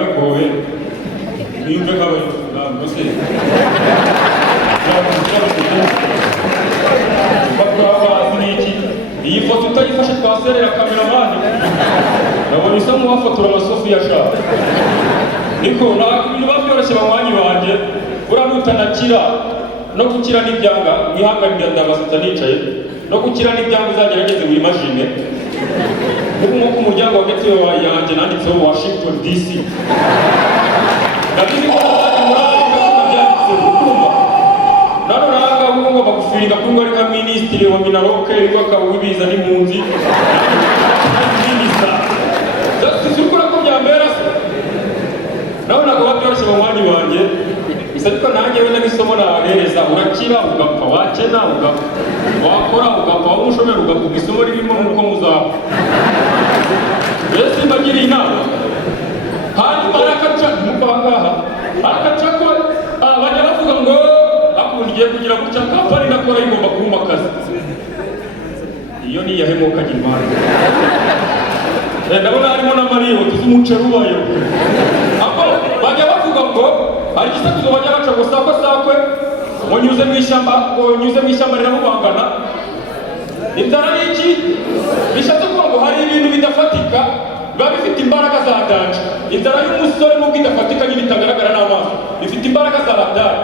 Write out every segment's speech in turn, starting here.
bigoye nimve kabaye nose iyi foto utayifashe twaserera kameramani nabona isa nk'uwafotora amasofi yashaka niko ibintu babyoroshye banywanyi banjye uranutanakira no gukira n'ibyanga wihanganira ndabasita nicaye no gukira n'ibyanga uzagerageze wimagine nk'uko umuryango wa gateo yanjye nanditseho Washington DC ndabizi ko bagufirika kuri wari nka minisitiri wa minaroke w'akaba w'ibiza n'impunzi minisita sisukura ko byambera se nawe ntabwo babyoroshye banywanyi banjye gusa ariko nanjye wenda nk'isomo nabahereza urakira ugapfa wakena ugapfa wakora ugapfa waba umushomeri ugavuga isomo ririmo nk'uko muzapfa mbese mbagiriye inama hanyuma arakaca nk'uko ahangaha arakaca ko bajya bavuga ngo ngiye kugira gutya kampani nakora igomba kumpa akazi iyo ni yahemuka Imana ndabona harimo n'amariyo tuzumucero ubayo abo bajya bavuga ngo hari igisakuzo bajya baca ngo sakwe ngo nyuze mu ishyamba riramubangana inzara n'iki bishatse kuvuga ngo hari ibintu bidafatika biba bifite imbaraga za danje inzara y'umusore n'ubwo idafatika nyine itagaragara n'amaso bifite imbaraga za radari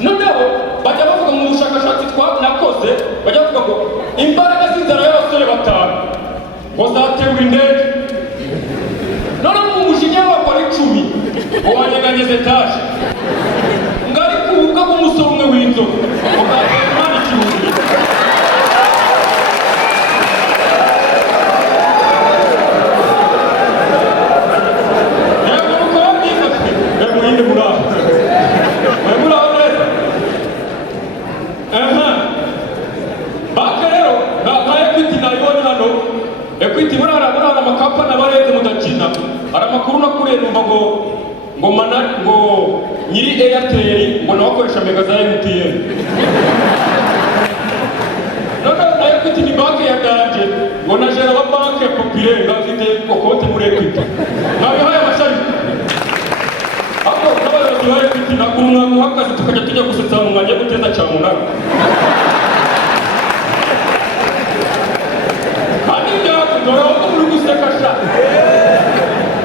noneho bajya bavuga mu bushakashatsi nakoze bajya bavuga ngo imbaraga z'inzara y'abasore batanu ngo zaterwa indege noneho mu mushinya bakora 10 ngo wanyeganyeze etaje ngo ari kubuka bw'umusore umwe w'inzoga ugatera Imana ikibuye Equity burara amakampani abareze mudakina aramakuru nakuriye numva ngo nyiri Airtel ngo nawakoresha mega za MTN none na Equity ni banki ya danje ngo najera wa banki ya Populaire ngafite kokote muri Equity nawe haya mashari ako n'abayobozi ba Equity nakurumwa guhakaza tukajya tujya gusetsa mu mwanya guteza cyamunara Dorotho muri guseka sha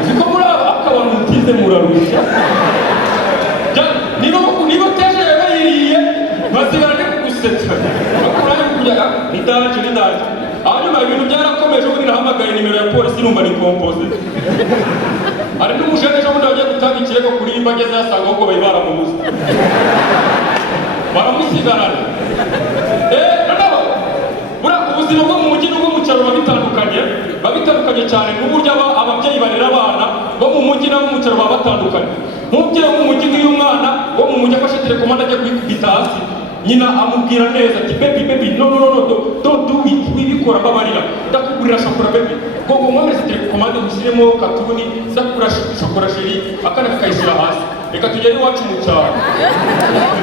ziko muri akaba mutize murarusha niba teje yabayiriye bazirane kugusetsa akuraye kujyaga nidanje hanyuma ibintu byarakomeje ubundi nahamagaye nimero ya polisi numva ni compose ari n'umushene cyo ndagiye gutanga ikirego kuri imbageze yasanga ko bayibara mu busa baramusigarana ubuzima bwo mu mujyi n'ubwo mu cyaro babitandukanye cyane n'uburyo ababyeyi barera abana bo mu mujyi n'abo mu cyaro baba batandukanye nk'umubyeyi wo mu mujyi nk'iyo umwana wo mu mujyi afashe telekomande ajya kwikubita hasi nyina amubwira neza ati baby no don't do it wibikora mbabarira ndakugurira shokora baby ngo nkomereze telekomande ushyiremo katuni zakura shokora sheri akana kakayishyira hasi reka tugere iwacu mu cyaro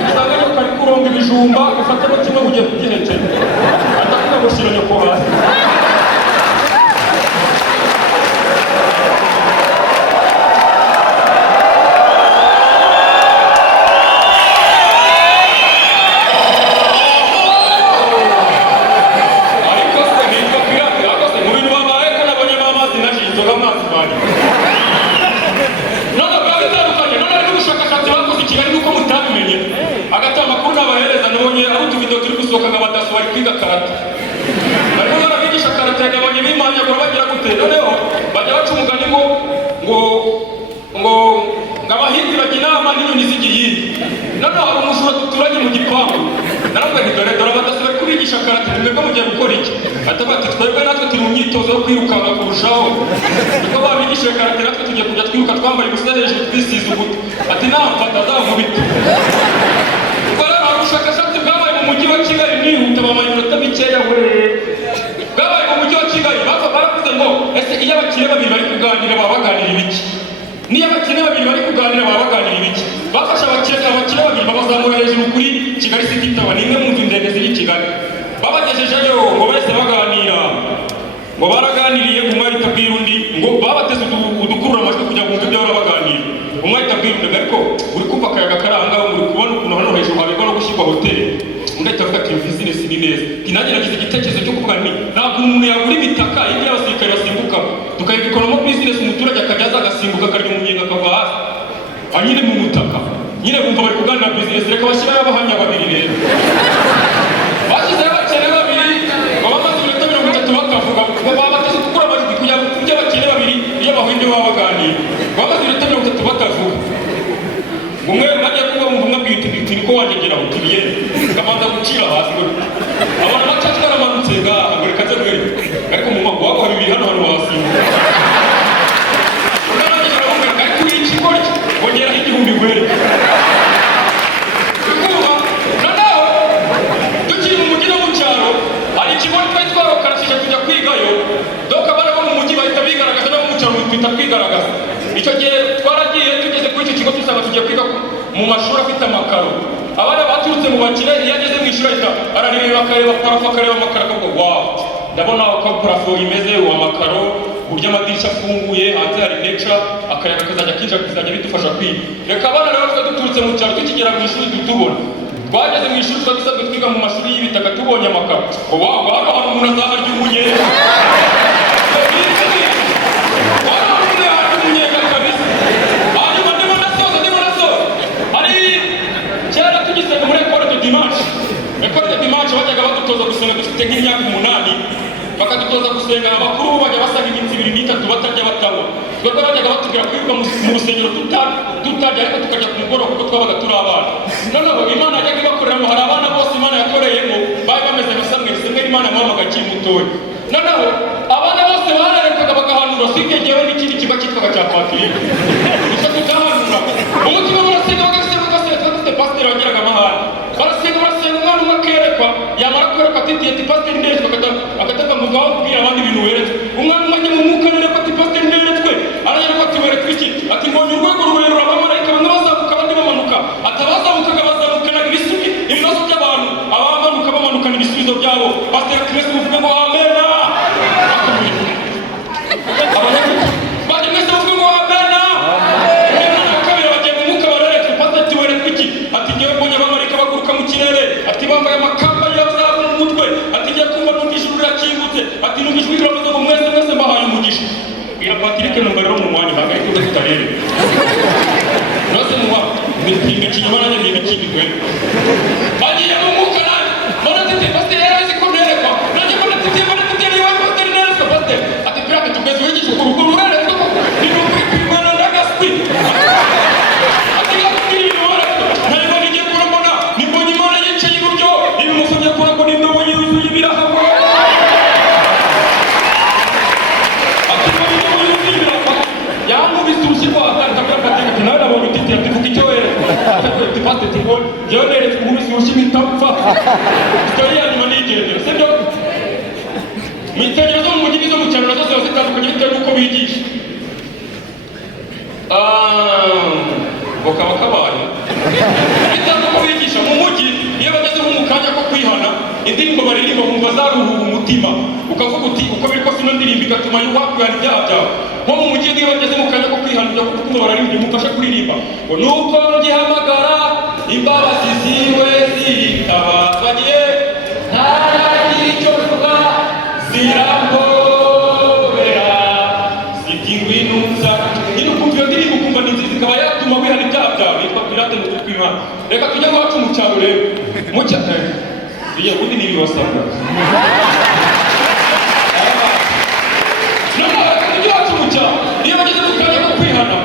usanga yo kari kuronga ibijumba ufatemo kimwe ugiye kugihekenya atakunda gushyira nyoko hasi ngabahinzi bagira inama n'inyoni z'igiyi noneho hari umushura duturanye mu gipangu narabwo nti dore abadaso bari kubigisha karate mwebwe mugiye gukora iki atavuga ati twebwe natwe turi mu myitozo yo kwirukanka kurushaho niko babigishije karate natwe tugiye kujya twiruka twambaye ubusa hejuru twisize ubuto ati namfata azankubita ubwo rero hari ubushakashatsi bwabaye mu mujyi wa Kigali nihuta bamara iminota mikeya we bwabaye mu mujyi wa Kigali baravuze ngo ese iyo abakire babiri bari kuganira baba baganira ibiki niyo abakire babiri bari kuganira baba baganira ibiki bafashe abakire babiri babazamura hejuru kuri Kigali City Tower ni imwe mu nzu ndende ziri Kigali babagejejeyo ngo bahise baganira ngo baraganiriye umwe ahita abwira undi ngo babateze udukurura amajwi kugira ngo bumve ibyo barabaganira kayaga karanga muri kubona ukuntu hano hejuru habegwa no gushyirwa hoteli undahita avuga ati business ni neza kinanye nagize igitekerezo cyo kuvuga nti ntabwo umuntu yagura imitaka indi y'abasirikare basimbuka tukayibikoramo business umuturage akajyaza agasimbuka akarya umunyenga akava hasi anyine mu mutaka nyine bumva bari kuganira business reka bashyiraho abahamya babiri rero bashyizeho abakene babiri bamaze iminota 30 bakavuga baba bateze gukora amajwi kugira ngo tujye abakene babiri iyo bahinde baba baganira bamaze iminota 30 bakavuga umwe bajya kuba mu bumwe bw'ibiti niko wagegera utibiye kamanza gucira hasi ngo abantu bacaca baramanutse ngaha ngo reka nze ariko mu mago wako bibiri hano hasi urangije urabona ariko iki kora bongera igihumbi gwere kuba nanaho tukiri mu mujyi no mu cyaro hari ikigo twari twarokarashije kujya kwigayo doka bana bo mu mujyi bahita bigaragaza no mu cyaro twita kwigaragaza icyo gihe twaragiye tugeze kuri icyo kigo tusanga tugiye kwiga mu mashuri afite amakaro abana baturutse mu bakire iyo ageze mu ishuri ahita arareba akareba parafo akareba amakaro akavuga wow ndabona uko parafo imeze uwo amakaro uburyo amadirishya afunguye hanze hari neca akayaga kazajya kinjira kuzajya bidufasha kwiga reka abana rero twe duturutse mu cyaro tukigera mu ishuri dutubona twageze mu ishuri twari dusanzwe twiga mu mashuri y'ibitaka tubonye amakaro wow hano hari umuntu azaharya umunyenga Ekore de dimanche bajyaga badutoza gusenga dufite nk'imyaka 8 bakadutoza gusenga abakuru bajya basaga iminsi 2 n'itatu batajya batabo twebwe bajyaga batubwira kwirirwa mu rusengero tutajya ariko tukajya ku mugoroba kuko twabaga turi abana noneho Imana yajyaga ibakoreramo hari abana bose Imana yakoreyemo bari bameze nka Samweli Imana yamuhamagaye akiri mutoya noneho abana bose bararekaga bagahanura sigejewe n'ikindi kigo cyitwaga cya Patrick icyo tutahanura ubu tuba barasenga bagasenga dufite pasiteri wagiraga amahane barasenga umwana umwe akerekwa yamara kwerekwa ati ati pasiteri nderetswe agataka mugaho kubwira abandi ibintu weretswe umwana umwe ajya mu mwuka nereko ati pasiteri nderetswe aranyereko ati weretswe iki ati mbonye urwego rurerure abamarayika bamwe bazamuka abandi bamanuka atabazamukaga bazamukana ibibazo by'abantu abamanuka bamanukana ibisubizo byabo pasiteri twese muvuge ngo amena bajya mwese muvuge ngo amena kabiri bagiye mu mwuka bararetswe pasiteri weretswe iki ati ngewe mbonye abamarayika baguruka mu kirere ati bambaye amakamba y'abazamu mu mutwe ati ngiye kumva numvise ijuru rirakingutse ati numvise ijwi riravuze ngo mwese mbahaye umugisha bwira Patrick numva rero mu mwanya hagaye tuze tutarebe nose muwa ni kinyoma nanjye ni ikindi kwe bagiye mu mwuka nanjye mbona tete pasiteri yarazi ko nerekwa nanjye mbona tete niba pasiteri nerekwa pasiteri ati pirate tugeze wigisha urugo rureretswe ko ni ukuri kwimana n'agaswi Mitekerezo zo mu mujyi zo mu cyaro nazo ziba zitandukanye bitewe n'uko bigisha bakaba kabaye bitewe n'uko bigisha mu mujyi iyo bageze mu kanya ko kwihana indirimbo baririmba bumva zaruhuha umutima ukavuga uti uko biri kose ino ndirimbo igatuma wakwihana ibyaha byawe nko mu mujyi iyo bageze mu kanya ko kwihana ujya kumva bararirimba umufasha kuririmba ngo nuko ngihamagara imbabazi ziwe zitabagiye ntacyo mvuga zirambobera zibyingwinuza nyine ukumva iyo ndirimbo ukumva ni nziza ikaba yatuma wihana ibyaha byawe yitwa pirate mu turi kw'Imana reka tujye iwacu mu cyaro rero mu cyaro iyo ubundi ni ibibasabwa noneho reka tujye iwacu mu cyaro iyo bageze mu kanya ko kwihana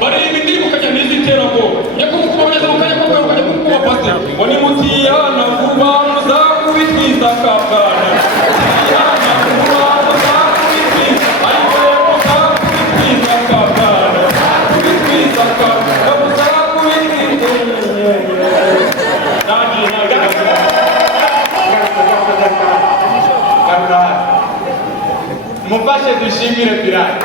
baririmba indirimbo ukajya n'iziterabwoba nyakuba bageze mu kanya ko kwihana ukajya kukuba pasiteri ngo ni mutiyana vuba muzakubitwiza kabwana Mufashe dushimire Pirate.